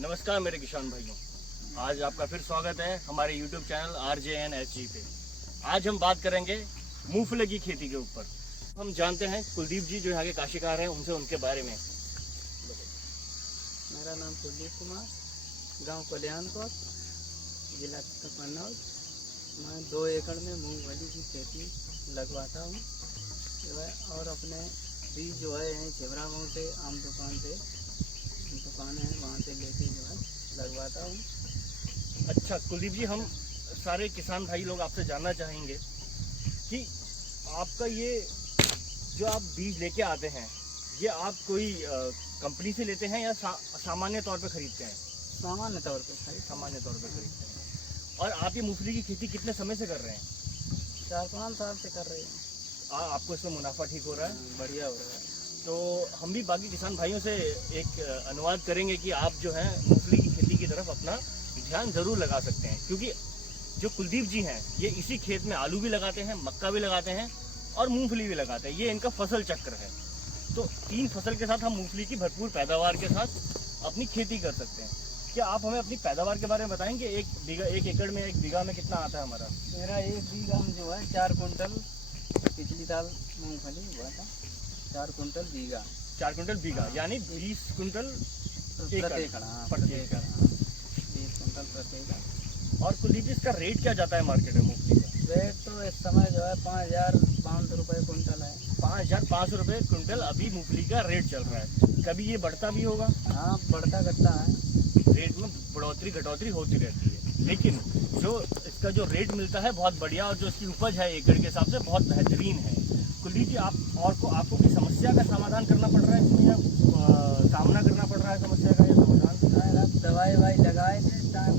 नमस्कार मेरे किसान भाइयों, आज आपका फिर स्वागत है हमारे YouTube चैनल RJNSG पे। आज हम बात करेंगे मूंगफली की खेती के ऊपर। हम जानते हैं कुलदीप जी जो यहाँ के काश्तकार हैं, उनसे उनके बारे में। मेरा नाम कुलदीप कुमार, गांव कल्याणपुर, जिला कन्नौज। मैं 2 एकड़ में मूंगफली की खेती लगवाता हूँ जो है, और अपने बीज जो है यहीं छिबरा गाँव से आम दुकान है वहाँ से लेके जो है लगवाता हूँ। अच्छा कुलदीप जी, हम सारे किसान भाई लोग आपसे जानना चाहेंगे कि आपका ये जो आप बीज लेके आते हैं, ये आप कोई कंपनी से लेते हैं या सामान्य तौर पे खरीदते हैं? सामान्य तौर पे खरीदते हैं। और आप ये मूंगफली की खेती कितने समय से कर रहे हैं? 4-5 साल से कर रहे हैं। आपको इसमें मुनाफा ठीक हो रहा है? बढ़िया हो रहा है। तो हम भी बाकी किसान भाइयों से एक अनुवाद करेंगे कि आप जो है मूंगफली की खेती की तरफ अपना ध्यान जरूर लगा सकते हैं, क्योंकि जो कुलदीप जी हैं ये इसी खेत में आलू भी लगाते हैं, मक्का भी लगाते हैं और मूंगफली भी लगाते हैं। ये इनका फसल चक्र है। तो 3 फसल के साथ हम मूंगफली की भरपूर पैदावार के साथ अपनी खेती कर सकते हैं। क्या आप हमें अपनी पैदावार के बारे में बताएंगे? 1 एकड़ में 1 बीघा में कितना आता है हमारा? मेरा 1 बीघा में जो है 4 कुंटल पिछली साल मूंगफली हुआ था। 4 कुंटल बीघा, 4 कुंटल बीघा यानी 20 कुंटल प्रति एकड़। 20 कुंटल प्रति एकड़। और कुलदीप जी, इसका रेट क्या जाता है मार्केट में मूंगफली का? रेट तो इस समय जो है 5,500 रुपये कुंटल है। 5,500 रुपये कुंटल अभी मूंगफली का रेट चल रहा है। कभी ये बढ़ता भी होगा? हाँ, बढ़ता घटता है। रेट में बढ़ोतरी घटोतरी होती रहती है, लेकिन जो इसका जो रेट मिलता है बहुत बढ़िया, और जो इसकी उपज है एकड़ के हिसाब से बहुत बेहतरीन है। कुलदीप जी, आपको कोई समस्या का समाधान करना पड़ रहा है इसमें, या सामना करना पड़ रहा है समस्या का, या समाधान? अब दवाई लगाए थे टाइम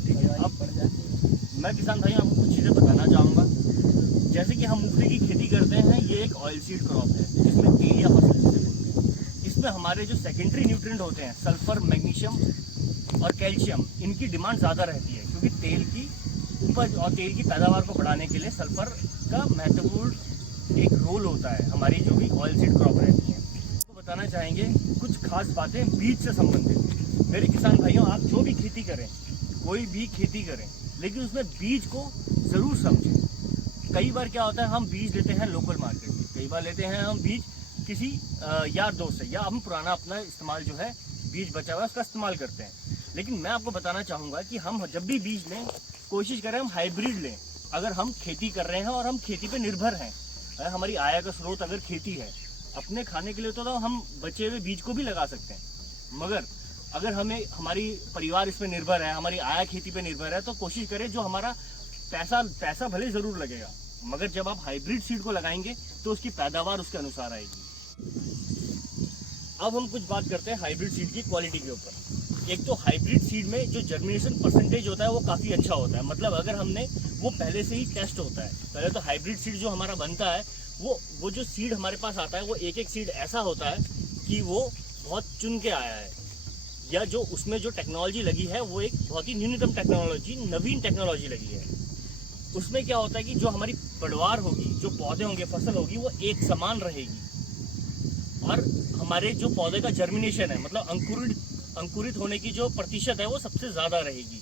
ठीक है। अब पड़ जाती है। मैं किसान भाई आपको कुछ चीज़ें बताना चाहूँगा। जैसे कि हम मूंगफली की खेती करते हैं, ये एक ऑयल सीड क्रॉप है जिसमें तेल या फसल जिसे बोलते हैं। इसमें हमारे जो सेकेंडरी न्यूट्रिएंट होते हैं, सल्फर, मैग्नीशियम और कैल्शियम, इनकी डिमांड ज़्यादा रहती है, क्योंकि तेल की उपज और तेल की पैदावार को बढ़ाने के लिए सल्फर का महत्वपूर्ण एक रोल होता है हमारी जो भी ऑयल सीड क्रॉप रहती है। तो बताना चाहेंगे कुछ खास बातें बीज से संबंधित। मेरे किसान भाइयों, आप जो भी खेती करें, कोई भी खेती करें, लेकिन उसमें बीज को ज़रूर समझें। कई बार क्या होता है, हम बीज लेते हैं लोकल मार्केट से, कई बार लेते हैं हम बीज किसी यार दोस्त से, या हम पुराना अपना इस्तेमाल जो है बीज बचा हुआ है उसका इस्तेमाल करते हैं। लेकिन मैं आपको बताना चाहूँगा कि हम जब भी बीज लें, कोशिश करें हम हाइब्रिड लें। अगर हम खेती कर रहे हैं और हम खेती पे निर्भर हैं, हमारी आय का स्रोत अगर खेती है, अपने खाने के लिए तो हम बचे हुए बीज को भी लगा सकते हैं, मगर अगर हमारी परिवार इस पर निर्भर है, हमारी आय खेती पे निर्भर है, तो कोशिश करें जो हमारा पैसा भले ज़रूर लगेगा, मगर जब आप हाइब्रिड सीड को लगाएंगे तो उसकी पैदावार उसके अनुसार आएगी। अब हम कुछ बात करते हैं हाइब्रिड सीड की क्वालिटी के ऊपर। एक तो हाइब्रिड सीड में जो जर्मिनेशन परसेंटेज होता है वो काफ़ी अच्छा होता है, मतलब अगर हमने वो पहले से ही टेस्ट होता है। पहले तो हाइब्रिड सीड जो हमारा बनता है, वो जो सीड हमारे पास आता है, वो एक सीड ऐसा होता है कि वो बहुत चुन के आया है, या जो उसमें जो टेक्नोलॉजी लगी है वो एक बहुत ही न्यूनतम टेक्नोलॉजी, नवीन टेक्नोलॉजी लगी है। उसमें क्या होता है कि जो हमारी पैदावार होगी, जो पौधे होंगे, फसल होगी, वो एक समान रहेगी, और हमारे जो पौधे का जर्मिनेशन है, मतलब अंकुरित होने की जो प्रतिशत है वो सबसे ज़्यादा रहेगी।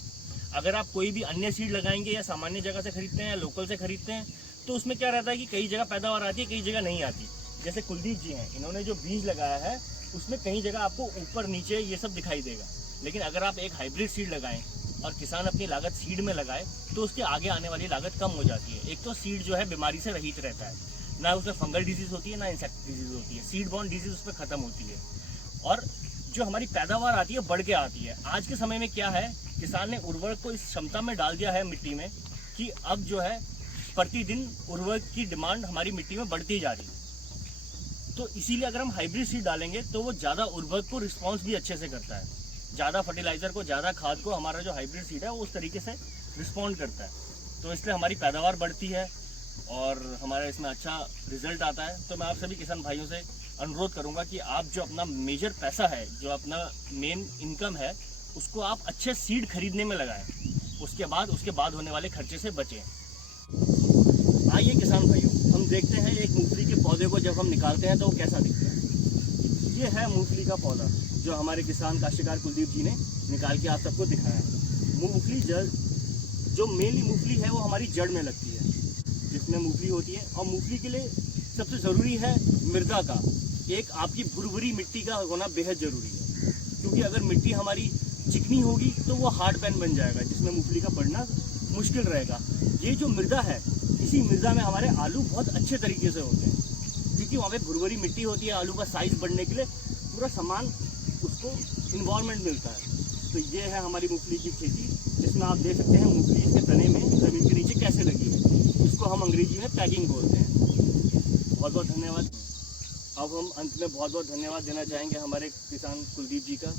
अगर आप कोई भी अन्य सीड लगाएंगे, या सामान्य जगह से खरीदते हैं या लोकल से खरीदते हैं, तो उसमें क्या रहता है कि कई जगह पैदावार आती है, कई जगह नहीं आती। जैसे कुलदीप जी हैं, इन्होंने जो बीज लगाया है उसमें कई जगह आपको ऊपर नीचे ये सब दिखाई देगा। लेकिन अगर आप एक हाइब्रिड सीड लगाएं और किसान अपनी लागत सीड में लगाए, तो उसके आगे आने वाली लागत कम हो जाती है। एक तो सीड जो है बीमारी से रहित रहता है, ना उसमें फंगल डिजीज़ होती है, ना इंसेक्ट डिजीज़ होती है। सीड बॉर्न डिजीज़ उस पर ख़त्म होती है, और जो हमारी पैदावार आती है बढ़ के आती है। आज के समय में क्या है, किसान ने उर्वरक को इस क्षमता में डाल दिया है मिट्टी में कि अब जो है प्रतिदिन उर्वरक की डिमांड हमारी मिट्टी में बढ़ती जा रही है। तो इसीलिए अगर हम हाइब्रिड सीड डालेंगे तो वो ज़्यादा उर्वरक को रिस्पॉन्स भी अच्छे से करता है, ज़्यादा फर्टिलाइज़र को, ज़्यादा खाद को हमारा जो हाइब्रिड सीड है वो उस तरीके से रिस्पॉन्ड करता है। तो इसलिए हमारी पैदावार बढ़ती है और हमारा इसमें अच्छा रिजल्ट आता है। तो मैं आप सभी किसान भाइयों से अनुरोध करूंगा कि आप जो अपना मेजर पैसा है, जो अपना मेन इनकम है, उसको आप अच्छे सीड खरीदने में लगाएं। उसके बाद होने वाले खर्चे से बचें। आइए किसान भाइयों, हम देखते हैं एक मूंगफली के पौधे को जब हम निकालते हैं तो वो कैसा दिखता है। ये है मूंगफली का पौधा। जो हमारे किसान काश्तकार कुलदीप जी ने निकाल के आप सबको दिखाया है। मूंगफली जड़, जो मेनली मूंगफली है वो हमारी जड़ में लगती है, जिसमें मूंगफली होती है। और मूंगफली के लिए सबसे ज़रूरी है मृदा का, एक आपकी भुरभुरी मिट्टी का होना बेहद ज़रूरी है, क्योंकि अगर मिट्टी हमारी चिकनी होगी तो वो हार्ड पैन बन जाएगा, जिसमें मूंगफली का पड़ना मुश्किल रहेगा। ये जो मृदा है, इसी मृदा में हमारे आलू बहुत अच्छे तरीके से होते हैं, क्योंकि वहाँ पे भुरभुरी मिट्टी होती है। आलू का साइज़ बढ़ने के लिए पूरा सामान उसको इन्वायरमेंट मिलता है। तो ये है हमारी मूंगफली की खेती, जिसमें आप देख सकते हैं मूंगफली इसके तने में ज़मीन के नीचे कैसे लगी है। इसको हम अंग्रेजी में पैकिंग बोलते हैं। बहुत बहुत धन्यवाद। अब हम अंत में बहुत बहुत धन्यवाद देना चाहेंगे हमारे किसान कुलदीप जी का,